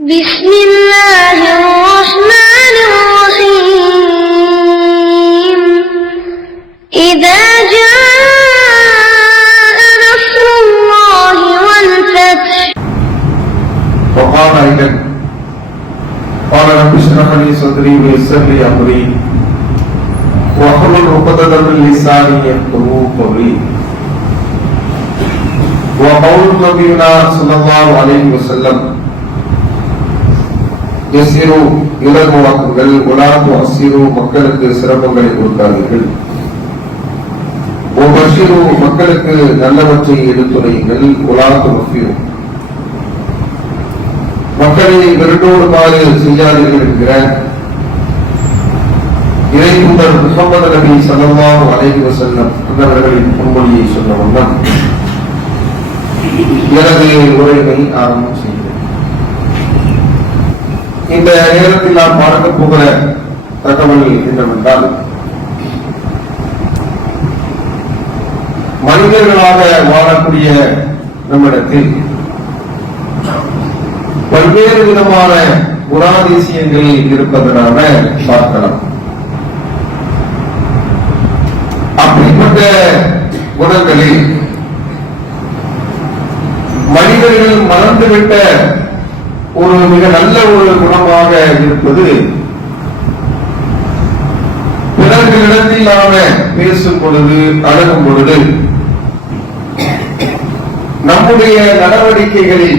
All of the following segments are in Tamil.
بسم الله الرحمن الرحيم إذا جاء نصر الله والفتح وقال أيضا قال رب اشرح لي صدري ويسر لي أمري واحلل عقدة من لساني يفقهوا قولي وقول نبينا صلى الله عليه وسلم யஸிரு இலகுவாக்குங்கள் வலா துஅஸ்ஸிரு மக்களுக்கு சிரமங்களை கொடுக்காதீர்கள் வபஷிரு மக்களுக்கு நல்லவற்றை எடுத்துரையுங்கள் வலா துஃபிரு மக்களை வெறுடோடுமாறு செய்யாதீர்கள் என்கிற இறைத்தூதர் முஹம்மது நபி ஸல்லல்லாஹு அலைஹி வஸல்லம் அவர்களின் பொன்மொழியை சொன்ன வண்ணம் எனது உரையை ஆரம்பம் செய்கிறேன். இந்த நேரத்தில் நாம் பார்க்க போகிற தகவல் என்னவென்றால், மனிதர்களாக வாழக்கூடிய நம்மிடத்தில் பல்வேறு விதமான குணாதிசயங்கள் இருப்பதனால பார்க்கலாம். அப்படிப்பட்ட குணங்களில் மனிதர்கள் மறந்துவிட்ட ஒரு மிக நல்ல ஒரு குணமாக இருப்பது, பிறர்களிடத்தில் நாம பேசும் பொழுது, அழகும் பொழுது நம்முடைய நடவடிக்கைகளில்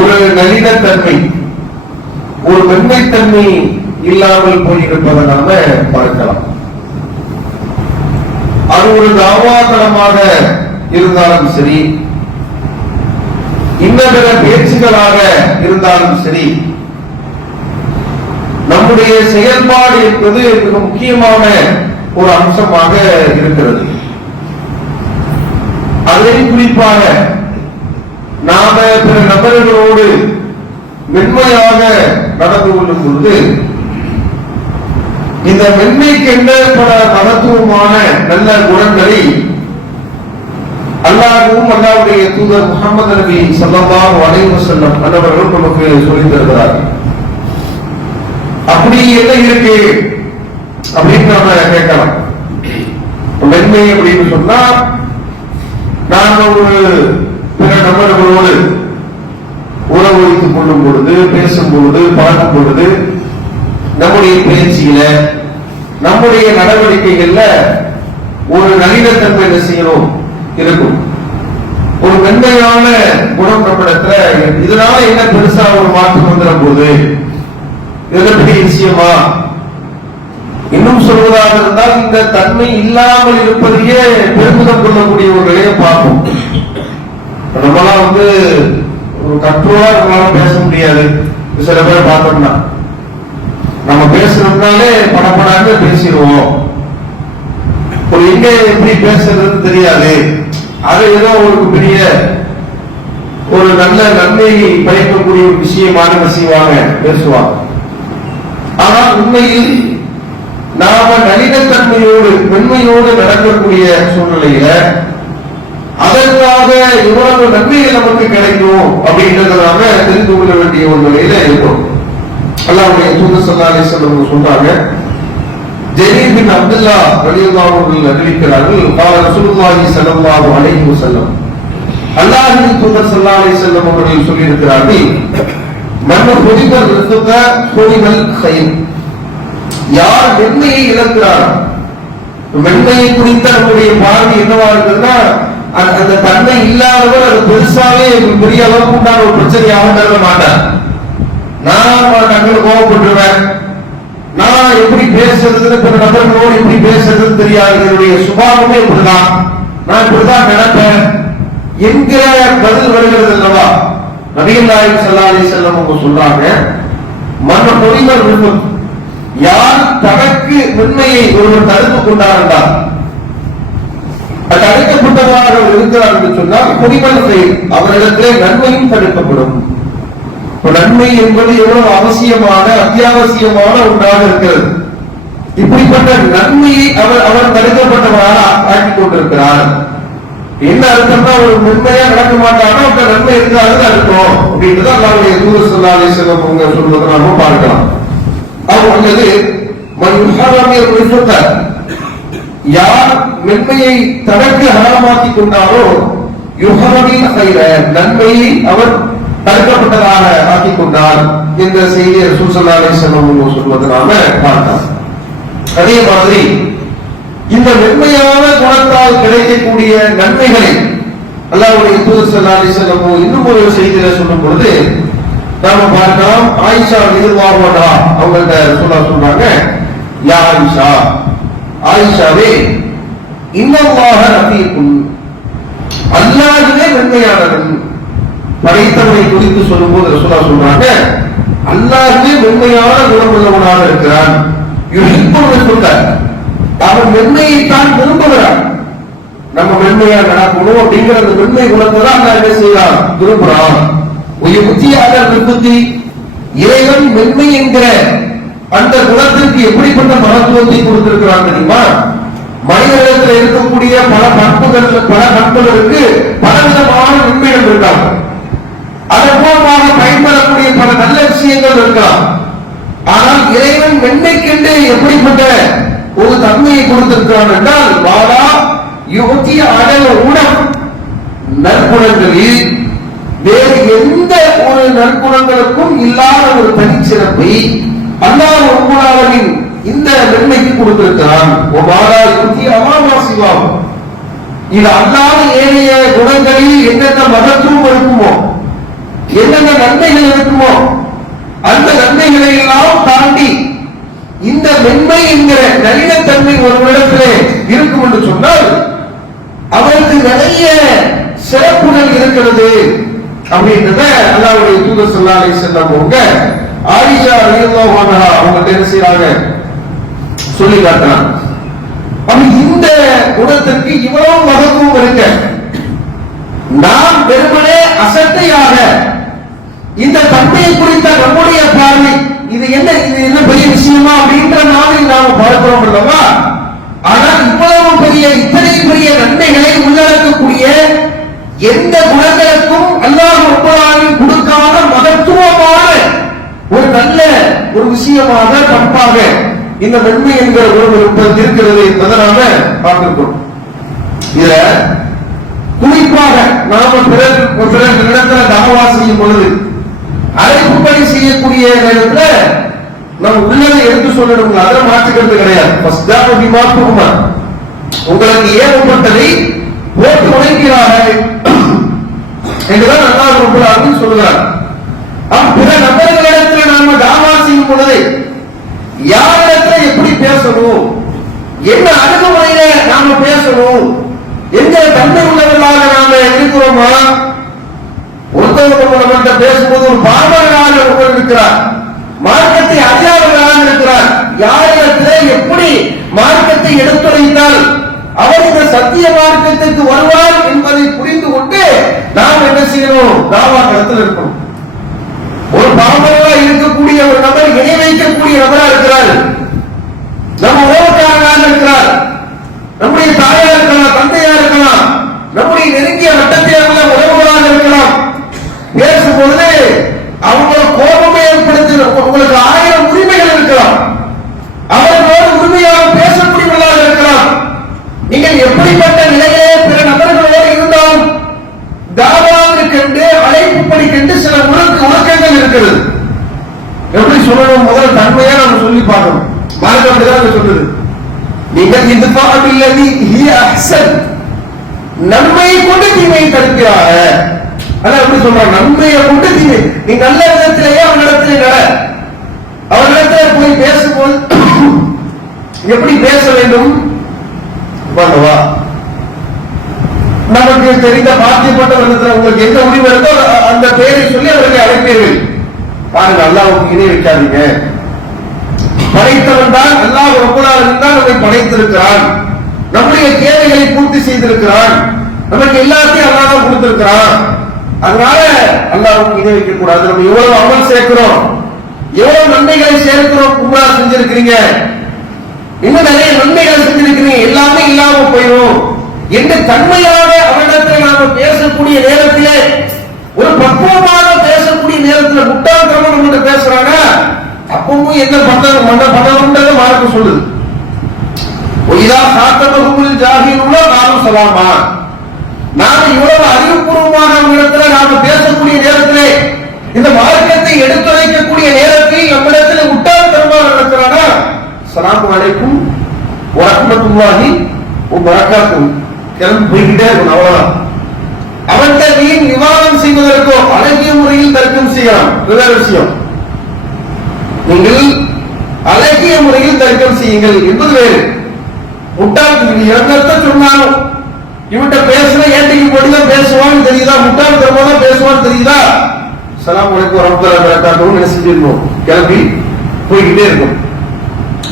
ஒரு நளினத்தன்மை, ஒரு மென்மைத்தன்மை இல்லாமல் போயிருப்பதை நாம பார்க்கலாம். அது ஒரு தாவாதனமாக இருந்தாலும் சரி, இன்னபிற பேச்சுகளாக இருந்தாலும் சரி, நம்முடைய செயல்பாடு என்பது மிக முக்கியமான ஒரு அம்சமாக இருக்கிறது. அதை குறிப்பாக நாம பிற நபர்களோடு மென்மையாக நடந்து கொள்ளும் பொழுது, இந்த மென்மைக்கு என்ன பல மகத்துவமான நல்ல குணங்களை அல்லாஹ்வும் அல்லாஹ்வுடைய தூதர் முஹம்மது நபி ஸல்லல்லாஹு அலைஹி வஸல்லம் அவர்கள் நமக்கு சொல்லித் தருகிறார்கள். அப்படி என்ன இருக்கு அப்படின்னு நாம கேட்கலாம். மென்மை அப்படின்னு சொன்னா, நாம ஒரு பிற நபர்களோடு உறவு வைத்துக் கொள்ளும் பொழுது, பேசும் பொழுது, பார்க்கும் பொழுது, நம்முடைய பேச்சில, நம்முடைய நடவடிக்கைகள்ல ஒரு நளினத்தன்மை என்ன செய்யணும் இருக்கும். ஒரு மென்மையான குணம் நம்மிடத்துல. இதனால என்ன பெருசா ஒரு மாற்றம் வந்துட போது, இது பெரிய விஷயமா? இன்னும் சொல்வதாக இருந்தால், இந்த தன்மை இல்லாமல் இருப்பதையே பெருமிதம் கொள்ளக்கூடிய ஒரு நிலையை பார்ப்போம். நம்மளாம் ஒரு கண்ட்ரோலா நம்மளால பேச முடியாது. சில பேர் பார்த்தோம்னா நம்ம பேசணும்னாலே படப்படாம பேசிடுவோம். ஒரு எங்க எப்படி பேசுறது தெரியாது. அது ஏதோ ஒரு பெரிய ஒரு நல்ல நன்மையை பயக்கக்கூடிய ஒரு விஷயமான செய்வாங்க, பேசுவாங்க. ஆனால் உண்மையில் நாம நளினத்தன்மையோடு, மென்மையோடு நடக்கக்கூடிய சூழ்நிலையில அதற்காக இவ்வளவு நன்மைகள் நமக்கு கிடைக்கும் அப்படின்றத நாம தெரிந்து கொள்ள வேண்டிய ஒரு நிலையில இருக்கும். அல்லாஹ்வுடைய தூதர் ஸல்லல்லாஹு அலைஹி வஸல்லம் சொல்றாங்க, ஜரீர் பின் அப்துல்லா ரலியல்லாஹு அன்ஹு அறிவிக்கிறார்கள், قال رسول الله صلى الله عليه وسلم, அல்லாஹ்வின் தூதர் ஸல்லல்லாஹு அலைஹி வஸல்லம் அவர்கள் சொல்லி இருக்கிறார்கள், மன் ஹுதிபல் ரிஸ்க ஹுதிபல் கைர். யார் மென்மையை இழக்கிறார், மென்மையை குறித்த நம்முடைய பார்வை என்னவா இருக்குன்னா, அந்த தன்மை இல்லாதவர் அது பெருசாவே பெரிய அளவுக்கு உண்டான ஒரு பிரச்சனையாக கருத மாட்டார். நான் தங்களை கோபப்பட்டுருவேன், நான் எப்படி பேசுறதுன்னு பிற நபர்களோடு எப்படி பேசுறதுன்னு தெரியாது, என்னுடைய சுபாவமே இப்படிதான், நான் இப்படிதான் நினைப்பேன் என்கிற பதில் வருகிறது அல்லவா? நபிகள் நாயகம் ஸல்லல்லாஹு அலைஹி வஸல்லம் அவங்க சொல்றாங்க, மன் ஹுதிபல் ரிஸ்க, யார் தனக்கு மென்மையை ஒருவர் தடுத்துக் கொண்டார் என்றால், தடுக்கப்பட்டவராக இருக்கிறார் என்று சொன்னால், ஹுதிபல் கைர், அவரிடத்திலே நன்மையும் தடுக்கப்படும். நன்மை என்பது எவ்வளவு அவசியமான, அத்தியாவசியமான ஒன்றாக இருக்கிறது. இப்படிப்பட்ட நன்மையை அவர் தடுக்கப்பட்டவராக ஆக்கிக் கொண்டிருக்கிறார். என்ன அர்த்தம்னா ஒரு மென்மையா நடக்க மாட்டாங்கன்னா அப்ப நன்மை இருக்காதுன்னு அர்த்தம் அப்படின்றது அல்லாஹ்வுடைய தூதர் ஸல்லல்லாஹு அலைஹி வஸல்லம் அவங்க சொல்றதை நாம பார்க்கலாம். அவங்க அல்லது மன்ஹரமியல் ரிஃபக, யார் மென்மையை தனக்கு ஹராமாக்கி கொண்டாரோ யுஹரமில் கைர, நன்மையை அவர் தடுக்கப்பட்டதாக ஆக்கிக் கொண்டார் என்ற செய்தியை ரசூல் ஸல்லல்லாஹு அலைஹி வஸல்லம் சொல்வதை நாம பார்க்கலாம். அதே மாதிரி இந்த மென்மையான குணத்தால் கிடைக்கக்கூடிய நன்மைகளை அல்லாஹ்வுடைய தூதர் ஸல்லல்லாஹு அலைஹி வஸல்லம் இன்னும் ஒரு செய்தியில சொல்லும் பொழுது நாம பார்க்கலாம். ஆயிஷா ரலியல்லாஹு அன்ஹா அவங்கள்ட்ட சொல்றாங்க, யா ஆயிஷா, ஆயிஷாவே, இன்னல்லாஹ ரஃபீகுன், அல்லாஹ்வே மென்மையானவன். படைத்தவனை குறித்து சொல்லும்போது ரசூலுல்லாஹ் சொல்றாங்க, அல்லாஹ்வே மென்மையான குணமுள்ளவனாக இருக்கிறான். யுஹிப்புல் ரிஃபக, அவன் மென்மையைத்தான் விரும்புகிறான். நம்ம மென்மையா நடக்கணும் அப்படிங்கிற அந்த மென்மை குணத்தை தான் அல்லாஹ் என்ன செய்யறான், விரும்புறான். இறைவன் மென்மை என்கிற அந்த குணத்திற்கு எப்படிப்பட்ட மகத்துவத்தை கொடுத்திருக்கிறான் தெரியுமா? மனிதனிடத்தில் இருக்கக்கூடிய பல பண்புகளுக்கு பலவிதமான மென்மைகள் இருக்காங்க. அதன் மூலமாக பயன்படக்கூடிய பல நல்ல விஷயங்கள் இருக்கலாம். ஆனால் இறைவன் மென்மைக்கென்று எப்படிப்பட்ட ஒரு தன்மையை கொடுத்திருக்கிறான் என்றால், வாழா யுகத்திய அடல உணவு நற்குணங்களில் வேறு எந்த ஒரு நற்குணங்களுக்கும் இல்லாத ஒரு தனிச்சிறப்பை அல்லாஹ் ரப்பல் ஆலமீன் இந்த மென்மைக்கு கொடுத்திருக்கிறான். வாழா யுகத்திய அமாவாசிவாம், இது அல்லாத ஏனைய குணங்களில் என்னென்ன மகத்துவம் இருக்குமோ, என்னென்ன நன்மைகள் இருக்குமோ, அந்த நன்மைகளை எல்லாம் தாண்டி இந்த மென்மை என்கிற நளினத்தன்மை ஒருவரிடத்திலே இருக்கும் என்று சொன்னால் அவருக்கு நிறைய சிறப்புகள் இருக்கிறது அப்படின்றத அல்லாஹ்வுடைய தூதர் ஸல்லல்லாஹு அலைஹி வஸல்லம் அவங்க ஆயிஷா ரலியல்லாஹு அன்ஹா அவங்க என்ன செய்றாங்க, சொல்லி காட்டுறாங்க. அப்ப இந்த குணத்திற்கு இவ்வளவு மகத்துவம் இருக்கு. நாம் வெறுமனே அசட்டையாக இந்த தன்மையை குறித்த நம்முடைய பார்வை இது என்ன பெரிய விஷயமா அப்படின்ற மாதிரி நாம பார்க்கிறோம் அல்லவா? ஆனால் இவ்வளவு இத்தனை பெரிய நன்மைகளை உள்ளடக்கக்கூடிய எந்த குணங்களுக்கும் அல்லாஹ் ரப்பல் ஆலமீன் கொடுக்காத மகத்துவமான ஒரு நல்ல ஒரு விஷயமாக பண்பாக இந்த மென்மை என்கிற ஒரு இருக்கிறது என்பதை நாம பார்க்கிறோம். இதுல குறிப்பாக நாம பிறர் இடத்துல தாவா செய்யும் பொழுது, அழைப்புப்படி செய்யக்கூடிய நேரத்துல நம்ம உள்ளதை எடுத்து சொல்லணும், அதை மாற்றுக்கிறது கிடையாது. உங்களுக்கு ஏற்பட்டதை போட்டு உழைக்கிறார்கள் என்றுதான் அல்லாஹ் ரப்பல் ஆலமீன் சொல்கிறார். பிற நபர்களிடத்தில் நாம தாவா செய்யும் பொழுது யாரிடத்துல எப்படி பேசணும், என்ன அணுகுமுறையில நாம பேசணும், எந்த தன்மை உள்ளவர்களாக நாம இருக்கிறோமா? ஒருத்தவங்க நம்மகிட்ட பேசும்போது ஒரு பாமரனாக ஒருவர் இருக்கிறார், மார்க்கத்தை அறியாதவர்களாக இருக்கிறார். யாரிடத்திலே எப்படி மார்க்கத்தை எடுத்துரைத்தால் அவர் இந்த சத்திய மார்க்கத்திற்கு வருவார் என்பதை புரிந்து கொண்டு நாம் என்ன செய்யணும், தாவா களத்தில் இருக்கணும். ஒரு பாமரனா இருக்கக்கூடிய ஒரு நபர் இணை வைக்கக்கூடிய நபரா இருக்கிறார், நம்ம உறவுக்காரனாக இருக்கிறார், நம்முடைய தாயா இருக்கலாம், தந்தையா இருக்கலாம், நம்முடைய நெருங்கிய வட்டத்தில் உறவுகளாக இருக்கலாம். பேசும்பொழுது அவங்கள கோபமே ஏற்படுத்தி உங்களுக்கு 1000 உரிமைகள் இருக்கலாம், அவர்களோடு உரிமையாக பேசக்கூடியவர்களாக இருக்கலாம். நீங்கள் எப்படிப்பட்ட நிலையிலே பிற நபர்களோடு இருந்தாலும் தாவாவிற்கென்று அழைப்பு படிக்கென்று சில உறக்கங்கள் இருக்கிறது. எப்படி சொல்லணும், முதல் தன்மையா நம்ம சொல்லி பார்க்கணும். மார்க்கம் அப்படிதான் சொல்லுது, நீங்கள் இது பாபில்லதி ஹிய அஹ்சன், நன்மையை கொண்டு தீமையை தடுக்கிறாக. அதான் எப்படி சொல்றாங்க, நன்மையை கொண்டு தீமை. நீ நல்ல விதத்திலேயே அவனிடத்திலே நட. அவனிடத்திலே போய் பேசும்போது எப்படி பேச வேண்டும், நமக்கு தெரிந்த பாத்தியப்பட்ட விதத்தில் உங்களுக்கு எந்த உரிமை இருக்கோ அந்த பெயரை சொல்லி அவர்களை அழைப்பீர்கள். பாருங்க, அல்லாஹ்வுக்கு இணை வைக்காதீங்க. படைத்தவன் தான் அல்லாஹ் ரப்பல் ஆலமீன் தான் நம்மை படைத்திருக்கிறான், நம்முடைய தேவைகளை பூர்த்தி செய்திருக்கிறான், நமக்கு எல்லாத்தையும் அல்லாஹ் தான் கொடுத்திருக்கிறான். அதனால அல்லாஹ்வுக்கு இணை வைக்க கூடாது. நம்ம எவ்வளவு அமல் சேர்க்கிறோம், எவ்வளவு நன்மைகளை சேர்க்கிறோம், உம்ரா செஞ்சிருக்கிறீங்க, இன்னும் நிறைய நன்மைகளை செஞ்சிருக்கிறீங்க, எல்லாமே இல்லாம போயிடும் என்று தன்மையாக அவனை நாம பேசக்கூடிய நேரத்திலே, ஒரு பக்குவமாக பேசக்கூடிய நேரத்தில் முட்டாள்தனமா நம்ம பேசுறாங்க, அப்பவும் என்ன பண்ணணும்ன்றத மார்க்கம் சொல்லுது. இதா காத்தபகுல் ஜாஹிலுள்ள நானும் சலாமா. நாம இவ்வளவு அறிவுபூர்வமாக இடத்துல நாம பேசக்கூடிய நேரத்திலே, இந்த மார்க்கத்தை எடுத்துரைக்கக்கூடிய நேரத்தில் நம்மிடத்தில் முட்டாள்தனமாக நடக்கிறானா, ஸலாமு அலைக்கும் வரஹ்மத்துல்லாஹி வ பரகாத்துஹு கிளம்பி போய்கிட்டே இருக்கணும். அவ்வளவுதான். அவன்கிட்ட வீண் விவாதம் செய்வதற்கோ அழகிய முறையில் தர்க்கம் செய்யலாம், வேற விஷயம். நீங்கள் அழகிய முறையில் தர்க்கம் செய்யுங்கள் என்பது வேறு. முட்டாள் எந்த சொன்னாலும் இவன்கிட்ட பேசுற ஏட்டைக்கு போட்டுதான் பேசுவான்னு தெரியுதா, முட்டாள் தரமாதான் பேசுவான்னு தெரியுதா, ஸலாமு அலைக்கும் வரஹ்மத்துல்லாஹி வ பரகாத்துஹு என்ன செஞ்சிருக்கோம், கிளம்பி போய்கிட்டே இருக்கும்.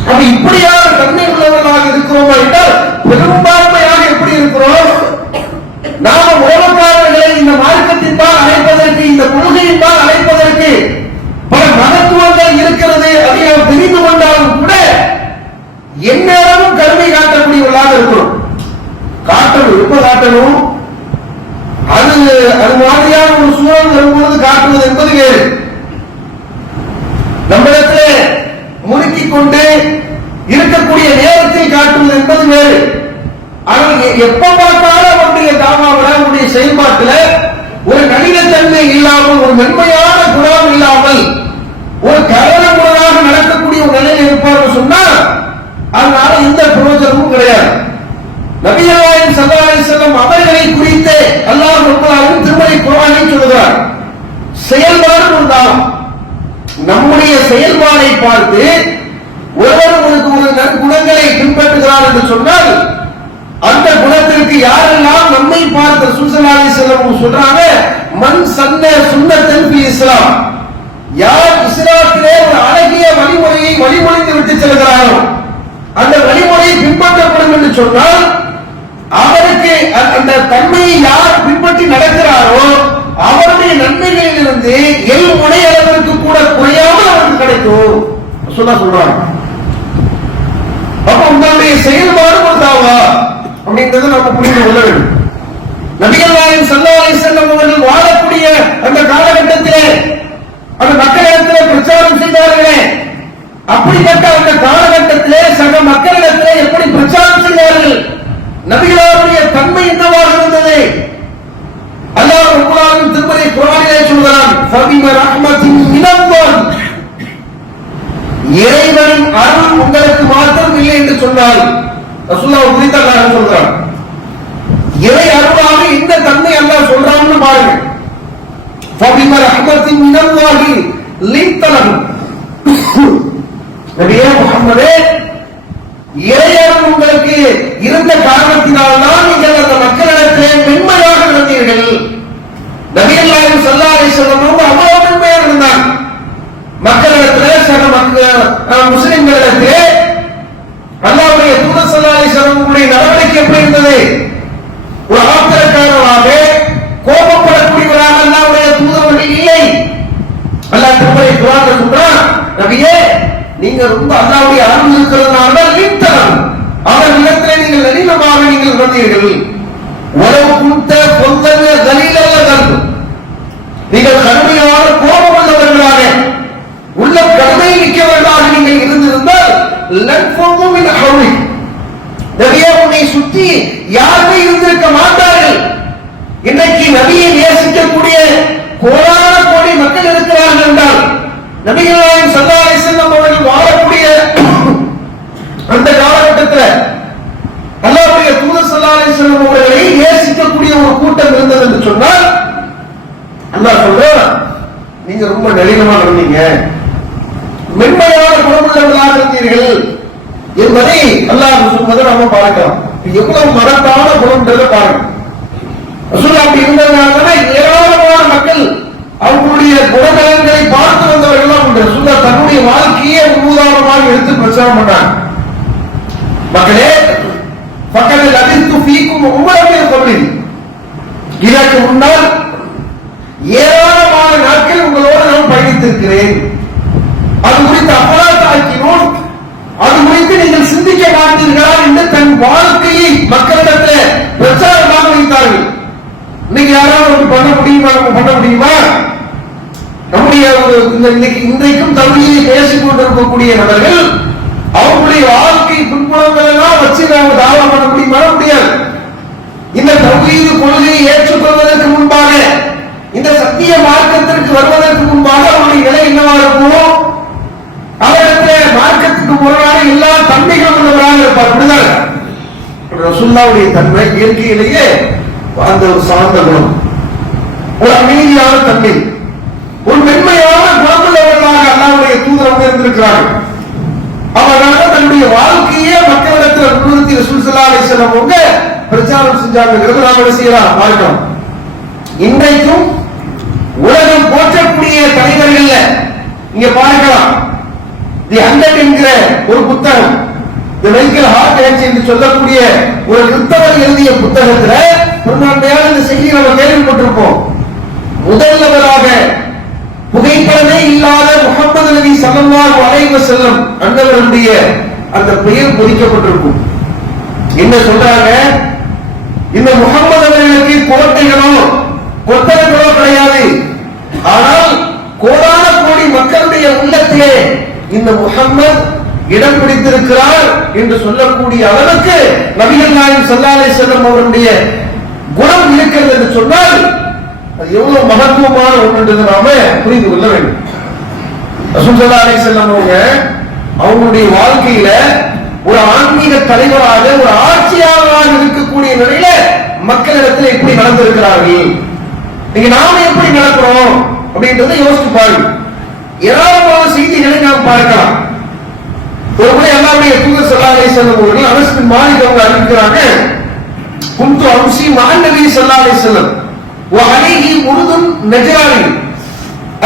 அப்ப இப்படியான தன்மை உள்ளவர்களாக இருக்கிறோமா என்றால் பெரும்பான்மையாக எப்படி இருக்கிறோம், நாம உலகக்காரர்களை இந்த மார்க்கத்தின்பால் அழைப்பதற்கு, இந்த கொள்கையின்பால் அழைப்பதற்கு பல மகத்துவங்கள் இருக்கிறது. அதை நாம் தெரிந்து கொண்டாலும் கூட எந்நேரமும் கருணை காட்டக்கூடியவர்களாக இருக்கிறோம். காட்டணும், எப்ப காட்டணும், அது மாதிரியான ஒரு சூழல் வரும்பொழுது காட்டுவது என்பது வேறு. நம்மிடத்திலே முறுக்கிக் கொண்டு இருக்கக்கூடிய நேரத்தில் காட்டுவது என்பது வேறு. ஆனால் எப்ப பார்த்தாலும் அவருடைய தாமாவில், அவருடைய செயல்பாட்டில் ஒரு நளினத்தன்மை இல்லாமல், ஒரு மென்மையான குணம் இல்லாமல், ஒரு கரணமுறையாக நடக்கக்கூடிய ஒரு நிலையில் இருப்பார்கள் சொன்னால் அதனால எந்த பிரயோஜனமும் கிடையாது. நபிகள் நாயகம் ஸல்லல்லாஹு அலைஹி வஸல்லம் அவர்களை குறித்து அல்லாஹ் ரப்பல் ஆலமீன் திருமறை குர்ஆனில் சொல்கிறார், செயல்பாடு ஒரு தானம். நம்முடைய செயல்பாடை பார்த்து ஒருவர் ஒரு நற்குணங்களை பின்பற்றுகிறார் என்று சொன்னால் அந்த குணத்திற்கு யாரெல்லாம் நம்மை பார்த்து ஸல்லல்லாஹு அலைஹி வஸல்லம் சொல்றாங்க, மன் சன்ன சுன்னத்தன் ஃபி இஸ்லாம், யார் இஸ்லாத்திலே ஒரு அழகிய வழிமுறையை வழிமொழிந்து விட்டு செல்கிறாரோ அந்த வழிமுறை பின்பற்றப்படும் என்று சொன்னால் அவருக்கு அந்த தன்மையை யார் பின்பற்றி நடக்கிறாரோ அவருடைய நன்மைகளில் இருந்து முனை அளவிற்கு கூட குறையாமல் அவருக்கு கிடைக்கும் சொல்றாங்க. அப்ப உங்களுடைய செயல்பாடு கொடுத்தாவா அப்படின்றத நம்ம புரிந்து கொள்ள வேண்டும். நபிகள் நாயகம் ஸல்லல்லாஹு அலைஹி வஸல்லம் அவர்கள் வாழக்கூடிய அந்த காலகட்டத்திலே அந்த மக்களிடத்திலே பிரச்சாரம் செய்தார்களே, அப்படிப்பட்ட அந்த காலகட்டத்திலே சக மக்களிடத்திலே எப்படி பிரச்சாரம் செய்தார்கள், நபிகளுடைய தன்மை என்னவாக இருந்தது, அல்லாஹ் ரப்பல் ஆலமீன் திருமறை குர்ஆனிலே சொல்கிறான், ஃபபிம ரஹ்மத்தின் மினல்லாஹ், இறைவனின் அருள் உங்களுக்கு மாத்திரம் இல்லை என்று சொன்னால் ரசூலுல்லாஹ் குறித்து அல்லாஹ் சொல்றான். இறை அருளாக இந்த தன்மை அல்லாஹ் சொல்றான்னு பாருங்க. ஃபபிம ரஹ்மத்தின் மினல்லாஹ் லின்தலஹு, நபியே முஹம்மதே, இறையருள் உங்களுக்கு இருந்த காரணத்தினால்தான் நீங்கள் அந்த மக்களிடத்திலே மென்மையாக நடந்தீர்கள். நபிகள் நாயகம் ஸல்லல்லாஹு அலைஹி வஸல்லம் அவ்வளவு மென்மையாக இருந்தாங்க. மக்களிடத்திலே சக முஸ்லிம்களிடத்திலே அல்லாஹ்வுடைய தூதர் ஸல்லல்லாஹு அலைஹி வஸல்லம் நடவடிக்கை எப்படி இருந்தது, ஒரு ஆத்திரக்காரராக கோபப்படக்கூடியவராக அல்லாஹ்வுடைய தூதர்கள் இல்லை. அல்லாஹ் திருமறை குர்ஆனில் சொல்றான், நபியே நீங்க ரொம்ப அல்லாஹ்வுடைய அருள் இருக்கிறதுனால லின்தலம், அவர் நிலத்திலே நீங்கள் நளினமாக நீங்கள் நடந்தீர்கள். உலவு குட்ட பொந்தன கலீலல்லதன், நீங்கள் கடுமையான கோபம் உள்ளவர்களாக உள்ள கடுமை மிக்கவர்களாக நீங்கள் இருந்திருந்தால் லன்ஃபுது மின் ஹவ்லி, நபியே உன்னை சுற்றி யாருமே இருந்திருக்க மாட்டார்கள். இன்றைக்கு நபியை நேசிக்கக்கூடிய கோடான கோடி மக்கள் இருக்கிறார்கள் என்றால் நபிகள் நாயகம் ஸல்லல்லாஹு அலைஹி வஸல்லம் அவர்கள் வாழக்கூடிய அந்த காலகட்டத்தில் அல்லாஹ்வுடைய தூதர் ஸல்லல்லாஹு அலைஹி வஸல்லம் அவர்களை நேசிக்கக்கூடிய ஒரு கூட்டம் இருந்தது என்று சொன்னால் அல்லாஹ் சொல்றான், நீங்க ரொம்ப நளினமா இருந்தீங்க, மென்மையான குணமுள்ளவர்களாக இருந்தீர்கள் என்பதை அல்லாஹ் சொல்வதை நம்ம பார்க்கலாம். எவ்வளவு மகத்தான குணம்ன்றதை பாருங்க. ரசூலுல்லாஹ் அப்படி இருந்ததுனால ஏராளமான மக்கள் அவர்களுடைய குணநலன்களை பார்த்து வந்தவர்கள் உண்டு. ரசூலுல்லாஹ் தன்னுடைய வாழ்க்கையை உதாரணமாக எடுத்து பிரச்சாரம் பண்ணாங்க. மக்களே, பக்கத்தில் லபிஸ்து ஃபீக்கும் உம்மத்தின் கப்லி, இதற்கு முன்னால் ஏராளமான நாட்கள் உங்களோடு நான் பயணித்திருக்கிறேன். அது குறித்து அப்பலாத்தாக்கினோம், அது குறித்து நீங்கள் சிந்திக்க மாட்டீர்களா என்று தன் வாழ்க்கையை மக்களிடத்தில் பிரச்சாரமாக வைத்தார்கள். இன்னைக்கு யாராவது பண்ண முடியுமா? நம்ம பண்ண முடியுமா? நம்முடைய இன்றைக்கும் தகுதியை பேசிக் கொண்டிருக்கக்கூடிய நபர்கள் அவங்களுடைய வாழ்க்கை பின்புலங்கள் எல்லாம் வச்சு நாம தாவா பண்ண முடியுமா? முடியாது. இந்த தௌஹீது கொள்கையை ஏற்றுக்கொள்வதற்கு முன்பாக, இந்த சத்திய மார்க்கத்திற்கு வருவதற்கு முன்பாக அவருடைய நிலை என்னவா இருக்கும்? அவருக்கு மார்க்கத்துக்கு முரணான எல்லா தன்மைகளும் உள்ளவராக இருப்பார். அப்படிதான் ரசூலுல்லாஹ்வுடைய தன்மை இயற்கையிலேயே அந்த ஒரு சார்ந்த குணம், ஒரு அமைதியான தன்மை, ஒரு மென்மையான குணமுள்ளவர்களாக அல்லாஹ்வுடைய தூதர் இருந்திருக்கிறார்கள். அவர்களாக தன்னுடைய வாழ்க்கையே மக்களிடத்தில் முன்னிறுத்தி ரசூல் ஸல்லல்லாஹு அலைஹி வஸல்லம் அவங்க பிரச்சாரம் செஞ்சாங்கிறது நாம என்ன செய்யலாம் பார்க்கலாம். இன்றைக்கும் உலகம் போற்றக்கூடிய தலைவர்கள் இங்க பார்க்கலாம். தி 100 என்கிற ஒரு புத்தகம், தி மைக்கேல் ஹார்ட் என்று சொல்லக்கூடிய ஒரு கிறிஸ்தவர் எழுதிய புத்தகத்துல பெரும்பான்மையான இந்த செய்தியை நம்ம கேள்விப்பட்டிருப்போம். முதல்வராக புகைப்படமே இல்லாத முஹம்மது நபி ஸல்லல்லாஹு அலைஹி வஸல்லம் அன்னவருடைய அந்த பெயர் பொறிக்கப்பட்டிருக்கும். என்ன சொல்றாங்க? இந்த முஹம்மது அவர்களுக்கு கோட்டைகளோ கொத்தளங்களோ கிடையாது. ஆனால் கோடான கோடி மக்களுடைய உள்ளத்திலே இந்த முஹம்மது இடம் பிடித்திருக்கிறார் என்று சொல்லக்கூடிய அளவுக்கு நபிகள் நாயகம் ஸல்லல்லாஹு அலைஹி வஸல்லம் அவருடைய குணம் இருக்கிறது என்று சொன்னால் அது எவ்வளவு மகத்துவமான ஒன்று என்று நாம புரிந்து கொள்ள வேண்டும். ரசூல் ஸல்லல்லாஹு அலைஹி வஸல்லம் அவங்களுடைய வாழ்க்கையில ஒரு ஆன்மீக தலைவராக, ஒரு ஆட்சியாளராக இருக்கக்கூடிய நிலையில மக்களிடத்தில் எப்படி நடந்திருக்கிறார்கள், நீங்க நாம எப்படி நடக்கிறோம் அப்படின்றத யோசிச்சு பாருங்க. ஏராளமான செய்திகளை நாம் பார்க்கலாம். ஒரு முறை அல்லாஹ்வுடைய தூதர் ஸல்லல்லாஹு அலைஹி வஸல்லம் அவர்கள் அனஸ் பின் மாலிக் அவங்க அறிவிக்கிறாங்க, குன்து அம்சி மஅன் நபி ஸல்லல்லாஹு அலைஹி வஸல்லம் வ அலைஹி உருதுன் நஜ்ரானி.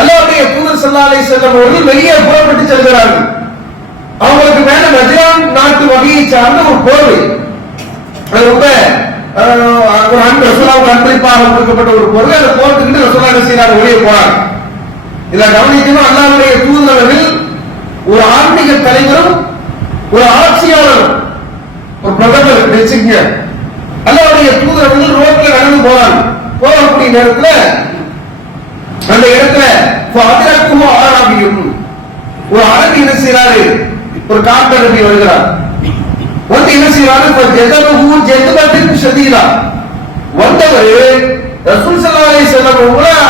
அல்லாஹ்வுடைய தூதர் ஸல்லல்லாஹு அலைஹி வஸல்லம் அவர்கள் வெளியே புறப்பட்டு செல்கிறார்கள். அவங்களுக்கு மேல நஜ்ரான் நாட்டு வகையை சார்ந்த ஒரு போர்வை, அது ரொம்ப ஒரு ரசூலுல்லாஹ்வுக்கு அன்பளிப்பாக கொடுக்கப்பட்ட ஒரு போர்வை, அதை போட்டுக்கிட்டு ரசூலுல்லாஹ் என்ன செய்யறாங்க? வெளியே போறாங்க. இதுல கவனிக்கணும், அல்லாஹ்வுடைய தூதர்கள் ஒரு ஆன்மீக தலைவரும் ஒரு ஆட்சியாளரும், ஒரு பிரதமர் வச்சுங்க, அல்லாஹ்வுடைய தூதர்கள் ரோட்ல நடந்து போறாங்க. போகக்கூடிய நேரத்துல அந்த இடத்துல ஒரு அரபி என்ன செய்யறாரு? ஒரு காட்டு அரபி வருகிறார். வந்து என்ன செய்யறாரு? வந்தவர் ரசூல் ஸல்லல்லாஹு அலைஹி வஸல்லம்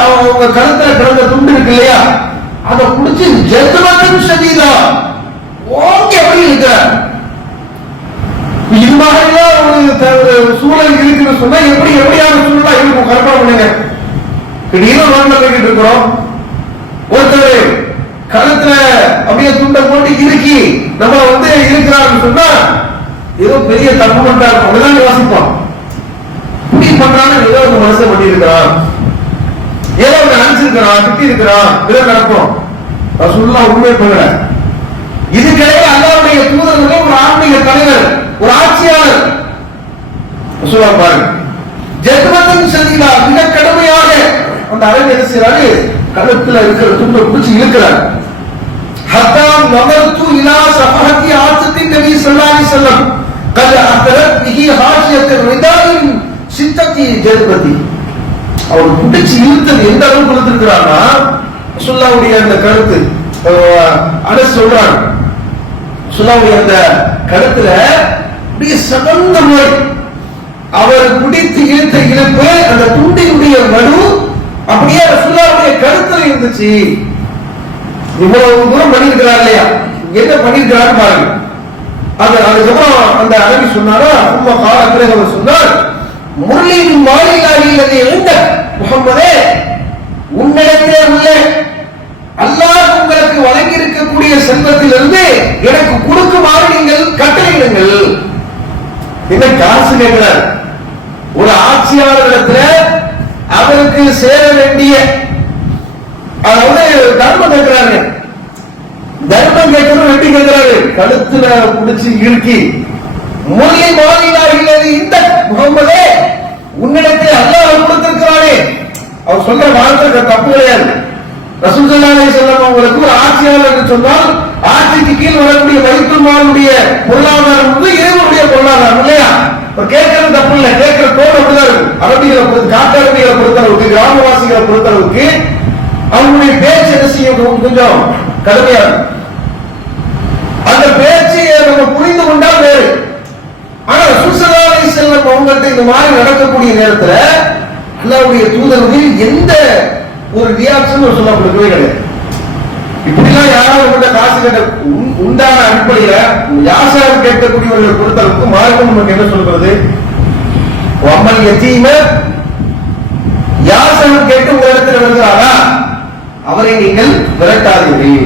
அவங்க கழுத்துல கிடந்த துண்டு இருக்கு இல்லையா, அதை புடிச்சு ஜெத்மத்தின் ஷதீதா ஓங்கி அப்படி இருக்கிறார். இது மாதிரிலாம் ஒரு சூழல் இருக்குன்னு சொன்னா எப்படியான சூழலா இருக்கும்? கற்பனை பண்ணுங்க. திடீர்னு ரோட்ல போய்கிட்டு இருக்கிறோம், ஒருத்தர் கழுத்துல அப்படியே துண்டை போட்டு இறுக்கி நம்மள வந்து இருக்கிறாருன்னு சொன்னா ஏதோ பெரிய தப்பு பண்றாரு அப்படிதான் யோசிப்போம். இப்படி பண்றான்னு ஏதோ ஒரு மனசை பண்ணி இருக்கிறான், ஏதோ ஒரு அனுப்பிச்சிருக்கிறான், திட்டி இருக்கிறான், இதை நடக்கும். ரசூலுல்லாஹ் உண்மை பண்ணல. இதுக்கிடையே அல்லாஹ்வுடைய தூதர்கள் ஒரு ஆன்மீக தலைவர், ஒரு ஆட்சியாளர் ரசூலுல்லாஹ் பாருங்க, ஜத்மத்தின் ஷதீதா மிக கடுமையாக அந்த அரபி என்ன செய்யறாரு? கழுத்துல இருக்கிற துண்டை பிடிச்சு இழுக்கிறார். ஹத்தா நவர்து இலா ஸஃபஹத்தி ஆத்தின் நபி ஸல்லல்லாஹு அலைஹி வஸல்லம் قد اثرت به حاشيه الرداء சித்தத்தி ஜத்மதி. அவர் பிடிச்சு இழுத்தது எந்த அளவுக்கு இழுத்திருக்கிறார்னா, ரசூலுல்லாஹ்வுடைய அந்த கழுத்து அனஸ் சொல்றாங்க, ரசூலுல்லாஹ்வுடைய அந்த கழுத்துல அப்படியே சகந்த நோய், அவர் பிடித்து இழுத்த இழுப்பு, அந்த துண்டினுடைய வலு அப்படியே ரசூலுல்லாஹ்வுடைய கழுத்துல இருந்துச்சு. இவ்வளவு தூரம் பண்ணிருக்கிறார் இல்லையா, என்ன பண்ணிருக்கிறாரு பாருங்க. அதுக்கப்புறம் அந்த அரபி சொன்னாரா, உம்ம காலத்துல அவர் சொன்னார், முர்லின் மாலிலாஹி எழுந்த முஹம்மதே, உன்னிடத்திலே உள்ள அல்லாஹ் உங்களுக்கு வழங்கி இருக்கக்கூடிய செல்வத்திலிருந்து எனக்கு கொடுக்குமாறு நீங்கள் கட்டளையிடுங்கள். என்ன காசு கேட்கிறார்? ஒரு ஆட்சியாளரிடத்துல அவருக்கு சேர வேண்டிய, அதாவது தர்மம் கேட்கிறாரு, தர்மம் கேட்கணும், வெட்டி கேட்கிறாரு, கழுத்துல பிடிச்சு இறுக்கி, மொழி மாலிலா இல்லது இந்த முகம்மதே, உன்னிடத்தில் அல்லாஹ் கொடுத்திருக்கிறானே. அவர் சொல்ற வார்த்தை தப்பு கிடையாது. ரசூல் ஸல்லல்லாஹு அலைஹி வஸல்லம் அவங்களுக்கு ஒரு ஆட்சியாளர் என்று சொன்னால் ஆட்சிக்கு கீழ் வரக்கூடிய பைத்துல் மாலுடைய பொருளாதாரம் வந்து இறைவனுடைய பொருளாதாரம் இல்லையா? கேட்கறது தப்பு இல்ல, கேட்கிற தோல் அப்படிதான் இருக்கும். அரபிகளை பொறுத்து, காட்டரபிகளை பொறுத்தளவுக்கு, கிராமவாசிகளை பொறுத்தளவுக்கு அவங்களுடைய பேச்சு என்ன செய்யும், கொஞ்சம் கடுமையா இருக்கும். அந்த பேச்சையை நம்ம புரிந்து கொண்டால் வேறு. ஆனா ரசூல் ஸல்லல்லாஹு அலைஹி வஸல்லம் அவங்கள்ட்ட இந்த மாதிரி நடக்கக்கூடிய நேரத்துல அல்லாஹ்வுடைய தூதர்கள் எந்த ஒரு ரியாக்ஷன் சொல்லப்படுறதே கிடையாது. இப்படிலாம் யாராவது கூட காசு கேட்ட உண்டான அடிப்படையில யாசகம் கேட்கக்கூடியவர்களை பொறுத்தளவுக்கு மார்க்கம் நமக்கு என்ன சொல்றது, அமல் யதீம யாசகம் கேட்டு ஒரு இடத்துல வருகிறாரா அவரை நீங்கள் விரட்டாதீர்கள்.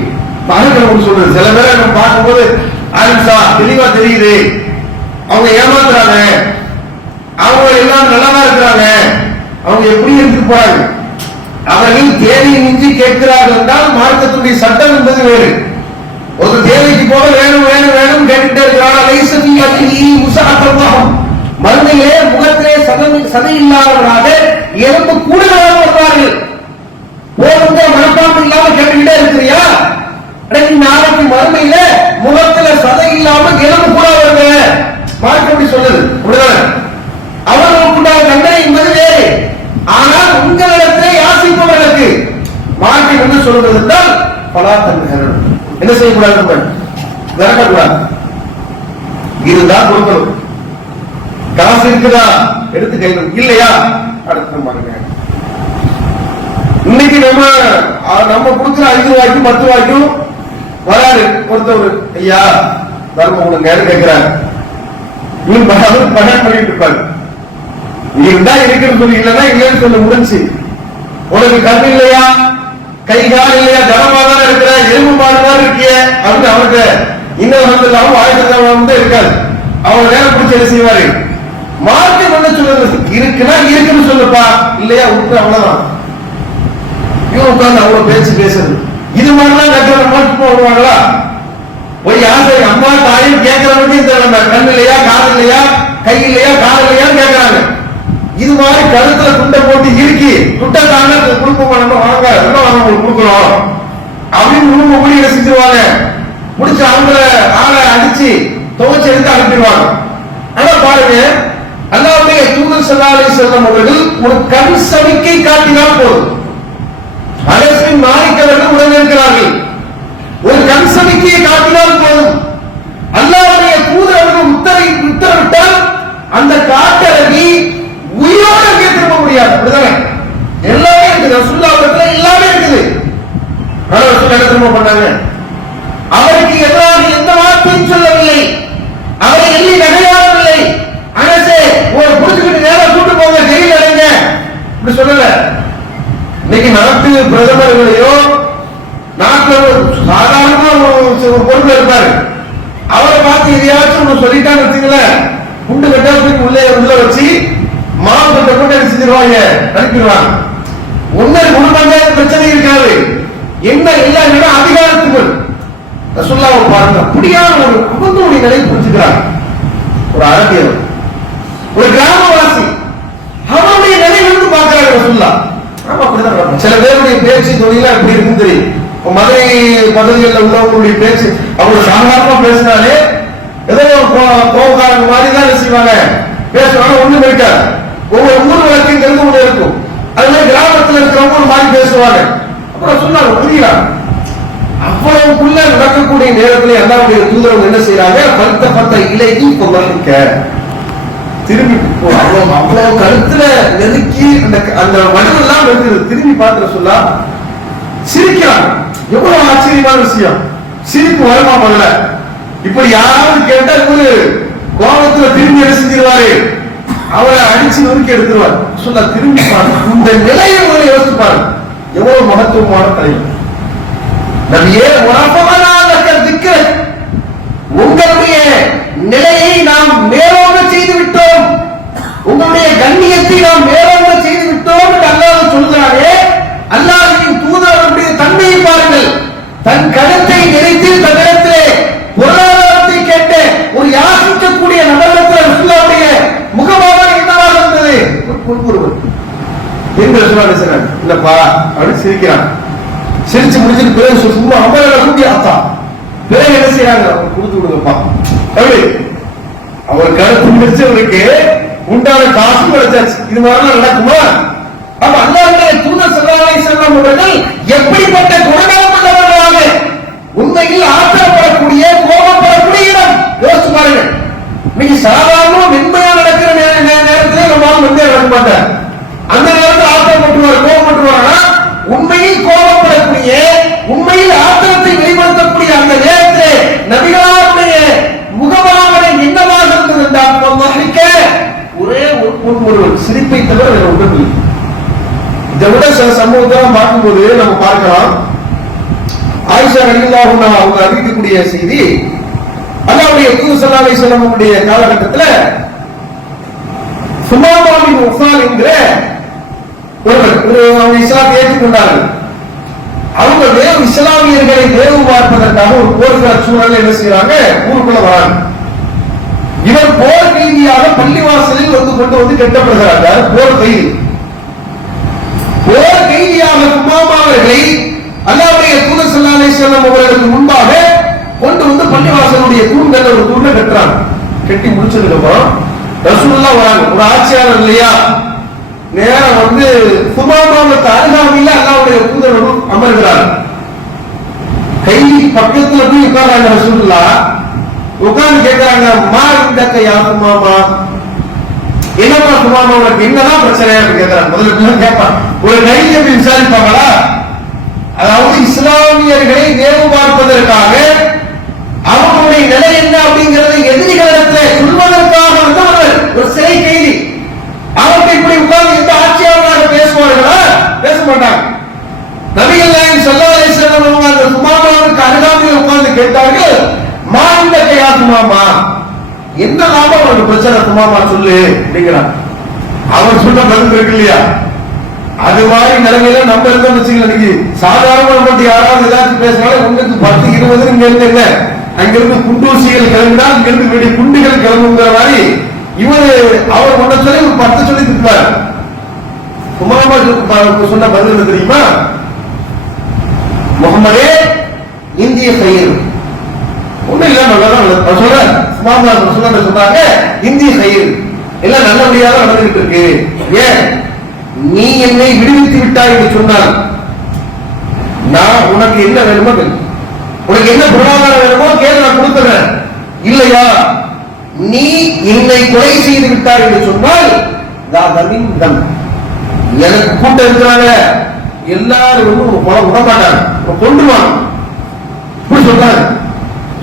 மார்க்கம் சொல்றது. சில பேரை நம்ம பார்க்கும்போது ஆலிம்சா தெளிவா தெரியுது, அவங்க ஏமாத்துறாங்க, அவங்க எல்லாம் நல்லதா இருக்கிறாங்க, அவங்க எப்படி இருந்து போறாங்க, அவர்கள் தேவையை மிஞ்சி கேட்கிறார்கள் என்றால் மார்க்கத்துடைய சட்டம் என்பது வேறு. ஒரு தேவைக்கு போக வேணும் வேணும் வேணும் கேட்டுட்டே இருக்கிறான். மருந்திலே முகத்திலே சதை இல்லாதவராக எலும்பு கூடுதலாக வருவார்கள். போதுங்க மனப்பாம்பு இல்லாம கேட்டுக்கிட்டே இருக்கிறியா, நாளைக்கு மறுமையில முகத்துல சதை இல்லாம எலும்பு கூட வருங்க. மார்க்கம் அப்படி சொல்லுது. அவர்களுக்குண்டான தண்டனை என்பது வேறு. ஆனால் உங்களிடத்திலே யாசிப்பவர்களுக்கு மார்க்கம் என்ன சொல்றது என்றால் பலாத்தன்கள் என்ன செய்யக்கூடாது, விரட்டக்கூடாது. இதுதான் கொடுக்கணும். காசு இருக்குதா எடுத்து கையில், இல்லையா அடுத்து பாருங்க. இன்னைக்கு நம்ம கொடுக்குற 5 ரூபாய்க்கும் 10 ரூபாய்க்கும் வராது ஒருத்தவர், ஐயா தர்மம் கொடுங்க கேட்கிறாரு. பகல் பண்ணிட்டு இருப்பாரு. இருந்தா இருக்குன்னு சொல்லி, இல்லைன்னா இல்லைன்னு சொல்ல முடிஞ்சு. உனக்கு கண் இல்லையா, கை கால் இல்லையா, ஜனமா தானே இருக்கிற, எலும்பு மாடுதான் இருக்கிய அப்படின்னு அவனுக்கு இன்னும் வந்ததாகவும் ஆயுதம் இருக்காது. அவங்க நேரம் பிடிச்சி என்ன செய்வாரு, மார்க்கம் என்ன சொல்றது, இருக்குன்னா இருக்குன்னு சொல்லுப்பா, இல்லையா விட்டு அவ்வளவுதான். இவன் உட்கார்ந்து அவ்வளவு பேச்சு பேசுறது. இது மாதிரிலாம் கேட்கிற மாட்டு வருவாங்களா, ஒரு யாசை அம்மா தாயும் கேட்கறவங்க இந்த கண் இல்லையா, காது இல்லையா, கை இல்லையா, கால் இல்லையான்னு கேட்கறாங்க. இது மாதிரி கழுத்துல குண்டை போட்டு இறுக்கி குட்டத்தாங்க குடும்பம் நம்ம வாங்க அவங்களுக்கு கொடுக்குறோம் அப்படின்னு குடும்பம் கூடி செஞ்சிருவாங்க. முடிச்சு அவங்கள ஆளை அடிச்சு துவச்சு எடுத்து அனுப்பிடுவாங்க. ஆனா பாருங்க, அல்லாஹ்வுடைய தூதர் ஸல்லல்லாஹு அலைஹி வஸல்லம் அவர்கள் ஒரு கண் சமிக்கை காட்டினால் போதும், அனஸ் மாலிக் அவர்கள் உடனே இருக்கிறார்கள், ஒரு கண் சமிக்கையை காட்டினால் போதும், அல்லாஹ்வுடைய தூதர் அவர்கள் உத்தரவிட்டால் அந்த காட்டரவி உயிரோடு அங்கே திரும்ப முடியாது. அப்படிதானே எல்லாமே இருக்குது, ரசூலுல்லாஹ் அவர்கள் எல்லாமே இருக்குது. ஆனா ரசூல் என்ன திரும்ப பண்ணாங்க, அவருக்கு எதிராக எந்த வார்த்தையும் சொல்லவில்லை, அவரை எள்ளி நகையாடவில்லை. அனசே ஒரு புடிச்சுக்கிட்டு நேரம் கூட்டு போங்க, ஜெயில அடைங்க இப்படி சொல்லல. இன்னைக்கு நாட்டு பிரதமர்களையோ நாட்டில் சாதாரணமா ஒரு பொறுப்பு இருப்பாரு, அவரை பார்த்து எதையாச்சும் ஒண்ணு சொல்லிட்டான்னு வச்சுங்களேன், குண்டு கட்டாச்சும் உள்ள வச்சு மாவட்டத்தை கூட செஞ்சிருவாங்க, அனுப்பிடுவாங்க. ஒன்னும் குடும்பம் பிரச்சனை இருக்காது, என்ன இல்ல அதிகாரத்துக்கு ரசூலுல்லாஹ் பாருங்க, அப்படியான ஒரு அபத்தோடைய நிலை புரிஞ்சுக்கிறாங்க. ஒரு அரபியர், ஒரு கிராமவாசி, அவருடைய நிலை வந்து பாக்குறாங்க ரசூலுல்லாஹ். ஆமா அப்படிதான். சில பேருடைய பேச்சு தொழிலாம் எப்படி இருக்குன்னு தெரியும். மதுரை பகுதிகளில் உள்ளவங்களுடைய பேச்சு அவங்க சாதாரணமா பேசினாலே ஏதோ கோபக்காரங்க மாதிரி தான் செய்வாங்க, பேசுவாங்க, ஒண்ணும் இருக்காது. ஒவ்வொரு ஊர் வழக்குங்கிறது ஒண்ணு இருக்கும், அதுல கிராமத்தில் இருக்கிறவங்க ஒரு மாதிரி பேசுவாங்க. அப்புறம் சொன்னாங்க புரியுறாங்க. அவ்வளவுக்குள்ள நடக்கக்கூடிய நேரத்தில் அல்லாஹ்வுடைய தூதரவங்க என்ன செய்யறாங்க, பத்த இலைக்கு பொருளிக்க திரும்பி அவ்வளவு கழுத்துல நெருக்கி அந்த வடுவெல்லாம் இருக்குது, திரும்பி பார்த்துட சொல்ல சிரிக்கிறாங்க. எவ்வளவு ஆச்சரியமான விஷயம், சிரிப்பு வருமா பண்ணல. இப்படி யாராவது கேட்டா ஒரு கோபத்துல திரும்பி என்ன செஞ்சிருவாரு, அவரை அடிச்சு நொறுக்கி எடுத்துருவார். சொல்ல திரும்பி பாருங்க, இந்த நிலையை உங்களை யோசிச்சு பாருங்க, எவ்வளவு மகத்துவமான தலைவர். நபியே உங்களுடைய நிலையை நாம் மேலோங்க செய்து விட்டோம், உங்களுடைய கண்ணியத்தை நாம் மேலோங்க செய்து விட்டோம் என்று அல்லாஹ் சொல்கிறாரே. அல்லாஹ்வின் தூதருடைய தன்மையை பாருங்கள். தன் கருத்தை நினைத்து தன்னிடத்திலே பொருளாதாரத்தை கேட்ட ஒரு யாசிக்கக்கூடிய நபரிடத்தில் ரசூலுல்லாஹ்வுடைய முகபாவனை என்னவாக இருந்தது, ஒருவர் எங்க சொல்றாங்க இல்லப்பா அப்படின்னு சிரிக்கிறான். சிரிச்சு முடிச்சுட்டு பிறகு சும்மா அமர கூடிய ஆத்தா பிறகு என்ன செய்யறாங்க, கொடுத்து விடுங்கப்பா அப்படி அவர் கருத்து முடிச்சவருக்கு உண்டான காசு கிடைச்சாச்சு. இது மாதிரிலாம் நடக்குமா? அப்ப அல்லாஹ்வுடைய தூதர் ஸல்லல்லாஹு அலைஹி வஸல்லம் அவர்கள் எப்படிப்பட்ட குணநலம் உள்ளவர்களாக, உண்மையில் ஆத்திரப்படக்கூடிய கோபப்படக்கூடிய இடம் யோசிச்சு பாருங்க. இன்னைக்கு சாதாரண மென்மையா நடக்கிற நேரத்திலே நம்மளால மென்மையா நடக்க மாட்டார். அந்த நேரத்தில் ஆத்திரப்பட்டுவார், கோபப்பட்டுவாரா? உண்மையில் கோபப்படக்கூடிய, உண்மையில் ஆத்திரத்தை வெளிப்படுத்தக்கூடிய அந்த நேரத்திலே நபிகளாருடைய முகபாவனை என்னவாக இருந்தது என்றால் ஒரே ஒரு சிரிப்பை தவிர வேற ஒன்றும் இல்லை. இதை விட சில சம்பவத்தை பார்க்கும்போது நம்ம பார்க்கலாம். ஆயிஷா ரலியல்லாஹு அன்ஹா அவங்க அறிவிக்கக்கூடிய செய்தி, அல்லாஹ்வுடைய தூதர் ஸல்லல்லாஹு அலைஹி வஸல்லம் உடைய காலகட்டத்தில் சுமாமா பின் உஃபால் என்கிற ஒருவர் இஸ்லாத்தை ஏற்றுக்கொண்டார்கள். அவங்க வேறு இஸ்லாமியர்களை வேவு பார்ப்பதற்காக ஒரு போர்க்கால சூழலை என்ன செய்யறாங்க, ஊருக்குள்ள வராங்க. இவர் போர் கைதியாக பள்ளிவாசலில் கொண்டு வந்து கட்டப்படுகிறார். போர் கைதி, போர் கைதியாக சுமாமா அவர்களை அல்லாஹ்வுடைய தூதர் ஸல்லல்லாஹு அலைஹி வஸல்லம் அவர்களுக்கு முன்பாக கொண்டு வந்து பள்ளிவாசலுடைய தூண்கள் ஒரு தூண்ல கட்டுறாங்க. கட்டி முடிச்சதுக்கு அப்புறம் ரசூலுல்லாஹ் வராங்க. ஒரு ஆட்சியாளர் இல்லையா, நேரம் வந்து சுமாமாவுக்கு அருகாமையில அல்லாஹ்வுடைய தூதர் அமர்கிறார். கைதி பக்கத்துல போய் உட்கார்றாங்க. ரசூலுல்லாஹ் உட்கார்ந்து கேட்கிறாங்க, மா இந்த கையா சுமாமா, என்னப்பா சுமாமா உனக்கு என்னதான் பிரச்சனை கேட்கிறாங்க. முதல்ல கேட்பான், ஒரு கைதியை போய் விசாரிப்பாங்களா? அதாவது இஸ்லாமியர்களை வேவு பார்ப்பதற்காக அவங்களுடைய நிலை என்ன அப்படிங்கறதை எதிரிகளிடத்தில் சொல்வதற்காக வந்தவர்கள் ஒரு சிறை கைதி. அவருக்கு இப்படி உட்கார்ந்து எந்த ஆட்சியாளராக பேசுவார்களா? பேச மாட்டாங்க. நபிகள் நாயகம் ஸல்லல்லாஹு அலைஹி வஸல்லம் அவங்க அந்த சுமாமாவுக்கு அருகாமையில் உட்கார்ந்து கேட்டார்கள், மா இந்த கையா சுமாமா, என்ன லாபம் அவனுக்கு பிரச்சனை சுமாமா சொல்லு அப்படிங்கிறான். அவர் சொன்ன பதில் இருக்கு இல்லையா, அது மாதிரி நிலைமையில நம்ம இருந்தோம் வச்சுக்கலாம். இன்னைக்கு சாதாரண மட்டும் யாராவது ஏதாச்சும் பேசினாலும் உங்களுக்கு 10, 20 இங்க இருந்து என்ன, அங்கிருந்து குண்டூசிகள் கிளம்பினால் இங்கிருந்து வெடி குண்டுகள் கிளம்புங்கிற மாதிரி இவரு அவர் ஒன்றை சொல்லி ஒரு 10 சொல்லி திட்டுவார். சுமாமா சொன்ன பதில் தெரியுமா, முகமதே இந்திய கயிறு ஒண்ணு இல்ல, நல்லதான் சொல்ற சுமாமா சொன்னாங்க, இந்திய கயிறு எல்லாம் நல்லபடியாக நடந்துகிட்டு இருக்கு. ஏன் நீ என்னை விடுவித்து விட்டாய் என்று சொன்னால் நான் உனக்கு என்ன வேணுமோ, உனக்கு என்ன பொருளாதாரம் வேணுமோ கேள்வி நான் கொடுத்துறேன். இல்லையா நீ என்னை கொலை செய்து விட்டாய் என்று சொன்னால் எனக்கு கூட்டம் இருக்கிறாங்க, எல்லாரும் விடமாட்டாங்க, கொண்டுவாங்க இப்படி சொல்றாங்க.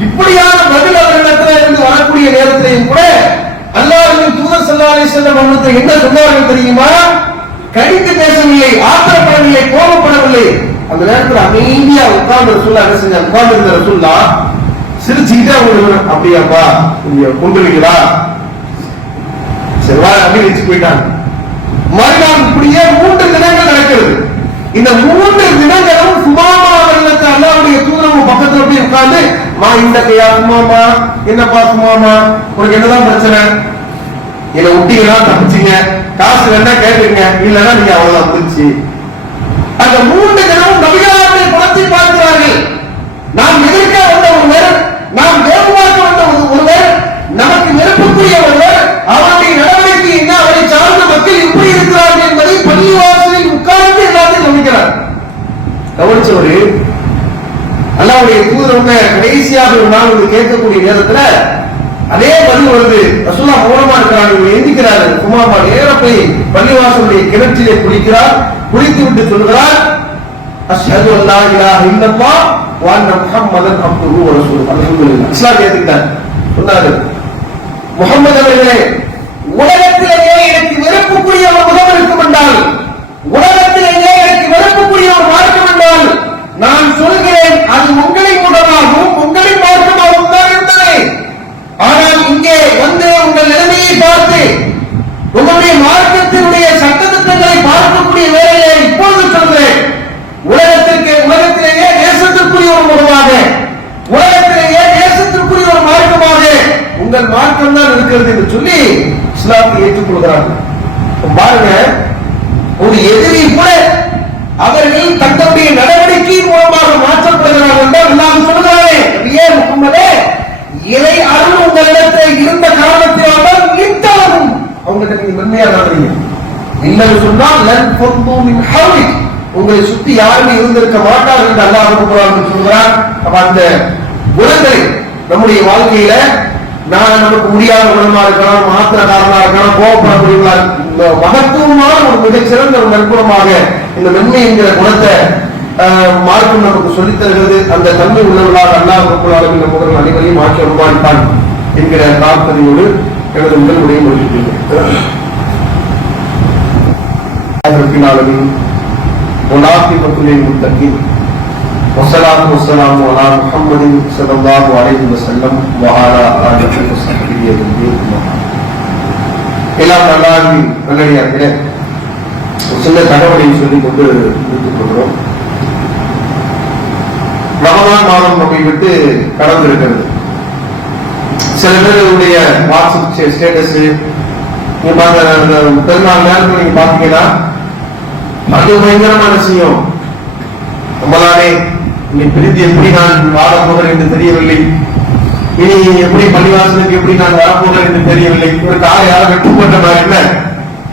இப்படியான பதில் அவர்களிடத்தில் இருந்து வரக்கூடிய நேரத்திலையும் கூட அல்லாஹ்வின் தூதர் ஸல்லல்லாஹு அலைஹி வஸல்லம் அவர்கள் என்ன சொன்னார்கள் தெரியுமா? கடிந்து பேசவில்லை, ஆத்திரப்படவில்லை, கோபப்படவில்லை. அந்த நேரத்தில் அமைதியா உட்கார்ந்து ரசூலுல்லாஹ் என்ன செஞ்சாங்க, உட்கார்ந்து இருந்த ரசூலுல்லாஹ் சிரிச்சுக்கிட்டே அவங்க அப்படியாப்பா கொண்டுருக்கிறா சரி அப்படி வச்சு போயிட்டாங்க. மறுநாள் இப்படியே 3 தினங்கள் நடக்கிறது. இந்த 3 தினங்களும் சுமாமா அவர்களுக்கு அல்லாஹ்வுடைய தூதர் பக்கத்துல போய் உட்கார்ந்து, மா இந்த கையா சுமாமா, என்னப்பா சுமாமா உனக்கு என்னதான் பிரச்சனை, என்னை விட்டீங்களா தப்பிச்சிங்க, காசு வேணா கேட்டுங்க, இல்லைன்னா நீங்க அவ்வளவுதான் முடிச்சு. அந்த 3 தினமும் நபிகளாருடைய குணத்தை பார்க்கிறார்கள். நாம் எதிர்க்க வந்த ஒருவர், நாம் வேறுபார்க்க வந்த ஒருவர், நமக்கு நெருப்புக்குரிய ஒருவர், அவருடைய நடவடிக்கை என்ன, அவரை சார்ந்த மக்கள் எப்படி இருக்கிறார்கள் என்பதை பள்ளிவாசலில் உட்கார்ந்து எல்லாத்தையும் கவனிக்கிறார். கவனிச்சவரு அல்லாஹ்வுடைய தூதர் கடைசியாக ஒரு நாள் வந்து கேட்கக்கூடிய நேரத்துல அதே பதில் வருது. ரசூலுல்லாஹ் மௌனமா இருக்கிறாங்க, எந்திக்கிறாரு. சுமாமா நேர போய் பள்ளிவாசலுடைய கிணற்றிலே குளிக்கிறார். குளித்து விட்டு சொல்கிறார், அஷ்ஹது அல்லா இலாஹ இல்லல்லாஹ் வ அன்ன முஹம்மதன் அப்துஹு வ ரசூலுஹு. அல்ஹம்துலில்லாஹ். இஸ்லாம் ஏத்துக்கிட்டார். சொன்னாரு, முஹம்மது அவர்களே, உலகத்திலேயே எனக்கு வெறுப்புக்குரிய ஒரு முகம் இருக்கும் என்றால், உலகத்திலேயே எனக்கு வெறுப்புக்குரிய ஒரு மார்க்கம் என்றால், நான் சொல்கிறேன் அது உங்களின் முகமாகவும் உங்களின் மார்க்கமாகவும் தான் இருந்தது. ஆனால் இங்கே வந்து உங்கள் நிலைமையை பார்த்து உங்களுடைய மார்க்கத்தினுடைய சட்டத்திட்டங்களை பார்க்கக்கூடிய வேலையை இப்பொழுது சொல்கிறேன். உலகத்திலேயே தேசத்திற்குரிய ஒரு முகமாக, உலகத்திலேயே தேசத்திற்குரிய ஒரு மார்க்கமாக உங்கள் மார்க்கம் தான் இருக்கிறது என்று சொல்லி இஸ்லாத்தை ஏற்றுக்கொள்கிறார்கள். பாருங்க, ஒரு எதிரி கூட அவர்கள் தங்களுடைய நடவடிக்கை மூலமாக மாற்றப்படுகிறார்கள் என்றால் அல்லாஹ் சொல்கிறாரே, நபியே முஹம்மதே, இறை அருள் உங்களிடத்தில் இருந்த காரணத்தை சொன்னால் லன் ஃபந்து மின் ஹவ்லிக், உங்களை சுத்தி யாருமே இருந்திருக்க மாட்டார்கள் என்று அல்லாஹ் குர்ஆனில் சொல்கிறார். அப்ப அந்த குணங்களை நம்முடைய வாழ்க்கையில நான் நமக்கு முடியாத குணமா இருக்கலாம், மாத்திரக்காரனா இருக்கலாம், கோபப்படக்கூடியவர்களா, இந்த மகத்துவமான ஒரு மிகச்சிறந்த ஒரு நற்குணமாக இந்த மென்மை என்கிற குணத்தை மார்க்கம் நமக்கு சொல்லித் தருகிறது. அந்த தன்மை உள்ளவர்களாக அல்லாஹ் ரப்பல் ஆலமீன் நம்மவர்கள் அனைவரையும் ஆக்கி அருள்வான் என்கிற பிரார்த்தனையோடு எனது முதல் உரையை முடிக்கின்றேன். والصلاة والسلام على محمد صلى الله عليه وسلم وعلى آله وصحبه أجمعين. எல்லாம் அல்லாஹ்வின் நல்லடியார்களே, ஒரு சில தகவலை சொல்லிக் கொண்டு முடித்துக் கொள்கிறோம். ரமலான் மாதம் நம்மை விட்டு கடந்திருக்கிறது. சில பேருடைய வாட்ஸ்அப் ஸ்டேட்டஸ் பெருநாள் நேரத்தில் நீங்க பாத்தீங்கன்னா அது பயங்கரமான விஷயம். ரமலானே இனி பிரிந்து எப்படி நான் வாழப் போகிறேன் என்று தெரியவில்லை, இனி எப்படி பள்ளிவாசலுக்கு எப்படி நான் வரப்போகிறேன் என்று தெரியவில்லை, ஒரு காலை யாரும் கட்டுப்பட்ட மாதிரி இல்லை,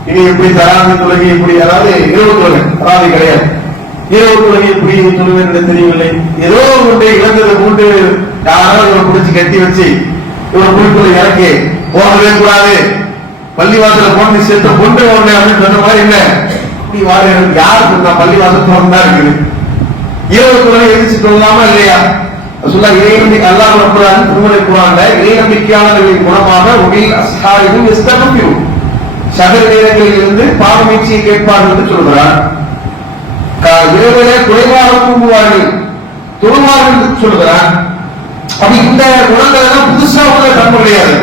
இனி எப்படி தராது தொழுகை எப்படி, அதாவது இரவு தொழுகை தராது கிடையாது, இரவு தொழுகை எப்படி தொழுவேன் என்று தெரியவில்லை, ஏதோ ஒன்றை இழந்தது கொண்டு யாராவது இவரை பிடிச்சி கட்டி வச்சு இவரை குழுக்குள்ள இறக்கி போகவே கூடாது, பள்ளிவாசல போட்டு சேர்த்து கொண்டு வரல அப்படின்னு சொன்ன மாதிரி இல்லை. அப்படி வாழ யார் சொன்னா பள்ளிவாசல் திறந்தா இருக்குது, இரவு தொழுகை எதிர்த்து சொல்லலாமா இல்லையா? சொல்ல இறைநம்பிக்கை அல்லாஹ் ரப்பல் ஆலமீன் திருமறை குர்ஆன்ல இறைநம்பிக்கையாளர்களின் குணமாக உகில் அஸ்ஹாரிஹும் யஸ்தக்ஃபிரு, சகல் நேரங்களில் இருந்து பாவமீட்சியை கேட்பார்கள் என்று சொல்கிறார். இரவிலே குறைவாக தூங்குவார்கள், தொழுவார்கள் என்று சொல்கிறார். அப்ப இந்த குணங்கள் எல்லாம் புதுசா உள்ள தன்மை கிடையாது.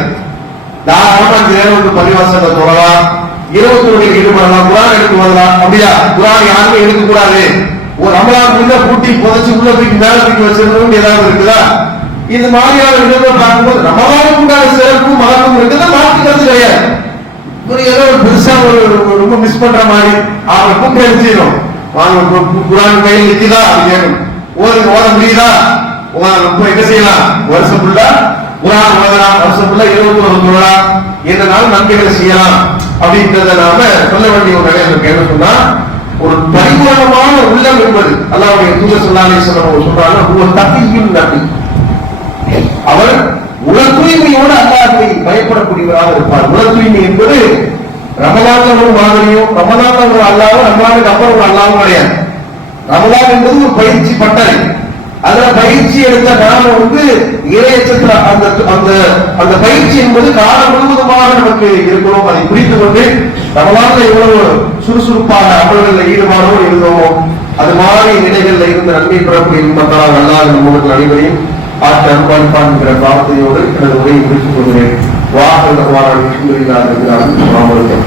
தாராளமா இந்த நேரம் வந்து பள்ளிவாசல தொழலாம், இரவு தொழுகையில் ஈடுபடலாம், குர்ஆன் எடுத்து வரலாம். அப்படியா? குர்ஆன் யாருமே எடுக்க கூடாது, ஒரு ரமலான் உள்ள பூட்டி புதைச்சு உள்ள தூக்கி மேல தூக்கி வச்சிருந்தோம் ஏதாவது இருக்குதா? இது மாதிரியான விஷயங்களை பார்க்கும்போது ரமலானுக்கு உண்டான சிறப்பும் மகத்துவம் இருக்குதா? மாற்றுக்கிறது கிடையாது. ஒரு ஏதோ ஒரு பெருசா ஒரு ரொம்ப மிஸ் பண்ற மாதிரி அவங்களை கூப்பிட்டு அடிச்சிடும். வாங்க குர்ஆன் கையில் நிக்குதா அது கேட்கணும், ஓத முடியுதா, ரொம்ப என்ன செய்யலாம், வருஷம் ஃபுல்லா குர்ஆன் ஓதலாம், வருஷம் ஃபுல்லா 21 தொழலாம், என்னனாலும் நன்மைகளை செய்யலாம் அப்படின்றத நாம சொல்ல வேண்டிய ஒரு நிலை இருக்கு. என்ன சொன்னா ஒரு பரிபூர்ணமான உள்ளம் என்பது அல்லாஹ்வுடைய தூதர் ஸல்லல்லாஹு அலைஹி வஸல்லம் சொல்றாங்க, ஒரு தக்வீன் நபி, அவர் உல தூய்மையோடு அல்லாஹ்வை பயப்படக்கூடியவராக இருப்பார். உல தூய்மை என்பது ரமலான்ல ஒரு மாதிரியும் ரமலான்ல ஒரு அல்லாஹ்வும் ரமலானுக்கு அப்புறம் ஒரு அல்லாஹ்வும் கிடையாது. ரமலான் என்பது ஒரு பயிற்சி பட்டறை, அதுல பயிற்சி எடுத்த நாம வந்து இறையச்சத்துல அந்த அந்த அந்த பயிற்சி என்பது காலம் முழுவதுமாக நமக்கு இருக்கணும். அதை புரிந்து கொண்டு ரமலான்ல எவ்வளவு சுறுசுறுப்பாக அமல்களில் ஈடுபாடோடு இருந்தோமோ அது மாதிரி நிலைகளில் இருந்து நன்மை பெறக்கூடிய இன்பத்தால் அல்லாஹ் நம்மளுக்கு அனைவரையும் ஆட்சி அனுபவிப்பான் என்கிற பிரார்த்தனையோடு எனது உரையை முடித்துக் கொள்கிறேன். வாகன அல்ஹம்துலில்லாஹி ரப்பில் ஆலமீன்.